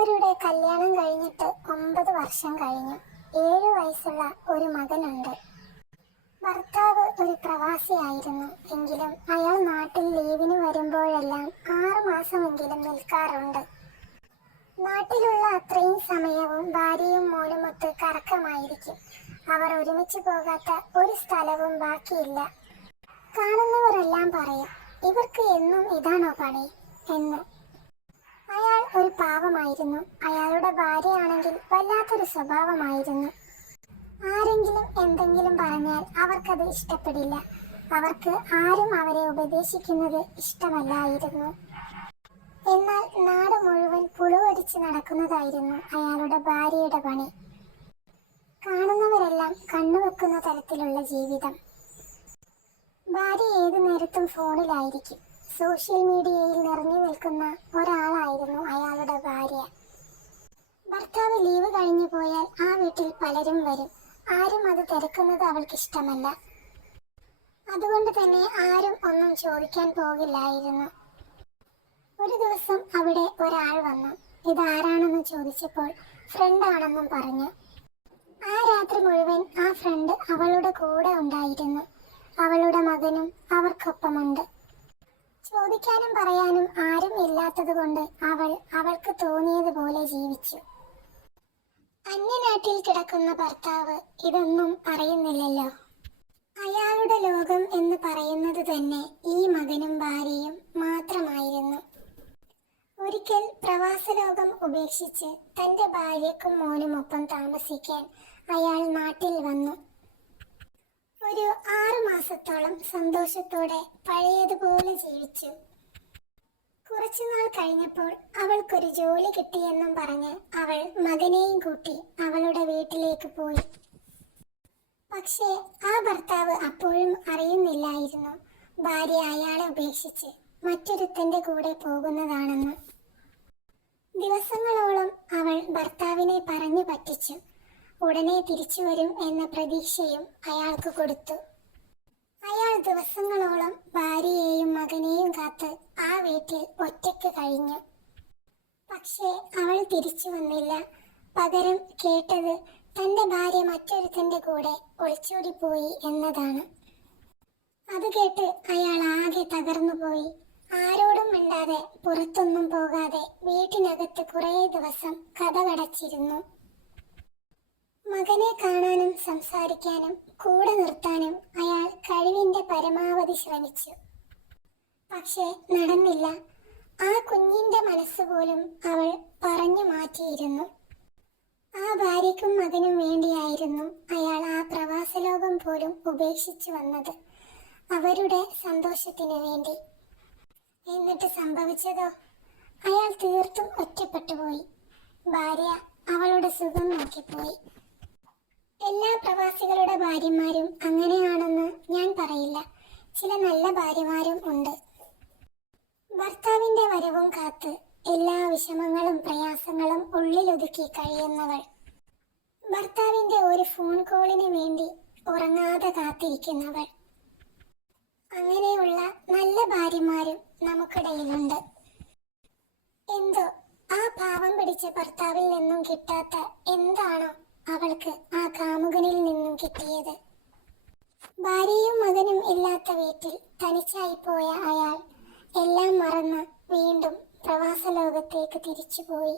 അവരുടെ കല്യാണം കഴിഞ്ഞിട്ട് 9 വർഷം കഴിഞ്ഞു. 7 വയസ്സുള്ള ഒരു മകനുണ്ട്. ഭർത്താവ് ഒരു പ്രവാസിയായിരുന്നു. എങ്കിലും അയാൾ നാട്ടിൽ ലീവിന് വരുമ്പോഴെല്ലാം 6 മാസമെങ്കിലും നിൽക്കാറുണ്ട്. നാട്ടിലുള്ള അത്രയും സമയവും ഭാര്യയും മോനുമൊത്ത് കറക്കമായിരിക്കും. അവർ ഒരുമിച്ച് പോകാത്ത ഒരു സ്ഥലവും ബാക്കിയില്ല. കാണുന്നവരെല്ലാം പറയും, ഇവർക്ക് എന്നും ഇതാണോ പണി എന്ന്. അയാൾ ഒരു പാവമായിരുന്നു. അയാളുടെ ഭാര്യയാണെങ്കിൽ വല്ലാത്തൊരു സ്വഭാവമായിരുന്നു. ആരെങ്കിലും എന്തെങ്കിലും പറഞ്ഞാൽ അവർക്കത് ഇഷ്ടപ്പെടില്ല. അവർക്ക് ആരും അവരെ ഉപദേശിക്കുന്നത് ഇഷ്ടമല്ലായിരുന്നു. എന്നാൽ നാട് മുഴുവൻ പുളുവടിച്ച് നടക്കുന്നതായിരുന്നു അയാളുടെ ഭാര്യയുടെ പണി. കാണുന്നവരെല്ലാം കണ്ണുവെക്കുന്ന തരത്തിലുള്ള ജീവിതം. ഭാര്യ ഏതു നേരത്തും ഫോണിലായിരിക്കും. സോഷ്യൽ മീഡിയയിൽ നിറഞ്ഞു നിൽക്കുന്ന ഒരാളായിരുന്നു അയാളുടെ ഭാര്യ. ഭർത്താവ് ലീവ് കഴിഞ്ഞു പോയാൽ ആ വീട്ടിൽ പലരും വരും. ആരും അത് തിരക്കുന്നത് അവൾക്കിഷ്ടമല്ല. അതുകൊണ്ട് തന്നെ ആരും ഒന്നും ചോദിക്കാൻ പോകില്ലായിരുന്നു. ഒരു ദിവസം അവിടെ ഒരാൾ വന്നു. ഇതാരാണെന്ന് ചോദിച്ചപ്പോൾ ഫ്രണ്ടാണെന്നും പറഞ്ഞു. ആ രാത്രി മുഴുവൻ ആ ഫ്രണ്ട് അവളുടെ കൂടെ ഉണ്ടായിരുന്നു. അവളുടെ മകനും അവർക്കൊപ്പമുണ്ട്. ചോദിക്കാനും പറയാനും ആരും ഇല്ലാത്തതുകൊണ്ട് അവൾക്ക് തോന്നിയതുപോലെ ജീവിച്ചു. അന്യനാട്ടിൽ കിടക്കുന്ന ഭർത്താവ് ഇതൊന്നും അറിയുന്നില്ലല്ലോ. അയാളുടെ ലോകം എന്ന് പറയുന്നത് തന്നെ ഈ മകനും ഭാര്യയും മാത്രമായിരുന്നു. ഒരിക്കൽ പ്രവാസലോകം ഉപേക്ഷിച്ച് തന്റെ ഭാര്യയ്ക്കും മോനുമൊപ്പം താമസിക്കാൻ അയാൾ നാട്ടിൽ വന്നു. ഒരു 6 മാസത്തോളം സന്തോഷത്തോടെ പഴയതുപോലെ ജീവിച്ചു. കുറച്ചുനാൾ കഴിഞ്ഞപ്പോൾ അവൾക്കൊരു ജോലി കിട്ടിയെന്നും പറഞ്ഞ് അവൾ മകനെയും കൂട്ടി അവളുടെ വീട്ടിലേക്ക് പോയി. പക്ഷേ ആ ഭർത്താവ് അപ്പോഴും അറിയുന്നില്ലായിരുന്നു ഭാര്യ അയാളെ ഉപേക്ഷിച്ച് മറ്റൊരുത്തന്റെ കൂടെ പോകുന്നതാണെന്ന്. ദിവസങ്ങളോളം അവൾ ഭർത്താവിനെ പറഞ്ഞു പറ്റിച്ചു. ഉടനെ തിരിച്ചു വരും എന്ന പ്രതീക്ഷയും അയാൾക്ക് കൊടുത്തു. അയാൾ ദിവസങ്ങളോളം ഭാര്യയെയും മകനെയും കാത്ത് ആ വീട്ടിൽ ഒറ്റയ്ക്ക് കഴിഞ്ഞു. പക്ഷേ അവൾ തിരിച്ചു വന്നില്ല. പകരം കേട്ടത് തന്റെ ഭാര്യ മറ്റൊരുത്തന്റെ കൂടെ ഒളിച്ചോടിപ്പോയി എന്നതാണ്. അത് കേട്ട് അയാൾ ആകെ തകർന്നുപോയി. ആരോടും മിണ്ടാതെ പുറത്തൊന്നും പോകാതെ വീട്ടിനകത്ത് കുറേ ദിവസം കതകടച്ചിരുന്നു. മകനെ കാണാനും സംസാരിക്കാനും കൂടെ നിർത്താനും അയാൾ കഴിവിന്റെ പരമാവധി ശ്രമിച്ചു. പക്ഷേ നടന്നില്ല. ആ കുഞ്ഞിന്റെ മനസ്സുപോലും അവൾ പറഞ്ഞു മാറ്റിയിരുന്നു. ആ ഭാര്യയ്ക്കും മകനും വേണ്ടിയായിരുന്നു അയാൾ ആ പ്രവാസലോകം പോലും ഉപേക്ഷിച്ചു വന്നത്, അവരുടെ സന്തോഷത്തിനു വേണ്ടി. എന്നിട്ട് സംഭവിച്ചതോ, അയാൾ തീർത്തും ഒറ്റപ്പെട്ടുപോയി. ഭാര്യ അവളുടെ സുഖം നോക്കിപ്പോയി. എല്ലാ പ്രവാസികളുടെ ഭാര്യമാരും അങ്ങനെയാണെന്ന് ഞാൻ പറയില്ല. ചില നല്ല ഭാര്യമാരും ഉണ്ട്. ഭർത്താവിന്റെ വരവും കാത്ത് എല്ലാ വിഷമങ്ങളും പ്രയാസങ്ങളും ഉള്ളിലൊതുക്കി കഴിയുന്നവൾ. ഭർത്താവിന്റെ ഒരു ഫോൺ കോളിന് വേണ്ടി ഉറങ്ങാതെ കാത്തിരിക്കുന്നവൾ. അങ്ങനെയുള്ള നല്ല ഭാര്യമാരും നമുക്കിടയിലുണ്ട്. എന്തോ ആ പാവം പിടിച്ച ഭർത്താവിൽ നിന്നും കിട്ടാത്ത എന്താണോ അവൾക്ക് ആ കാമുകനിൽ നിന്നും കിട്ടിയത്. ഭാര്യയും മകനും ഇല്ലാത്ത വീട്ടിൽ തനിച്ചായിപ്പോയ അയാൾ എല്ലാം മറന്ന് വീണ്ടും പ്രവാസ ലോകത്തേക്ക് തിരിച്ചുപോയി.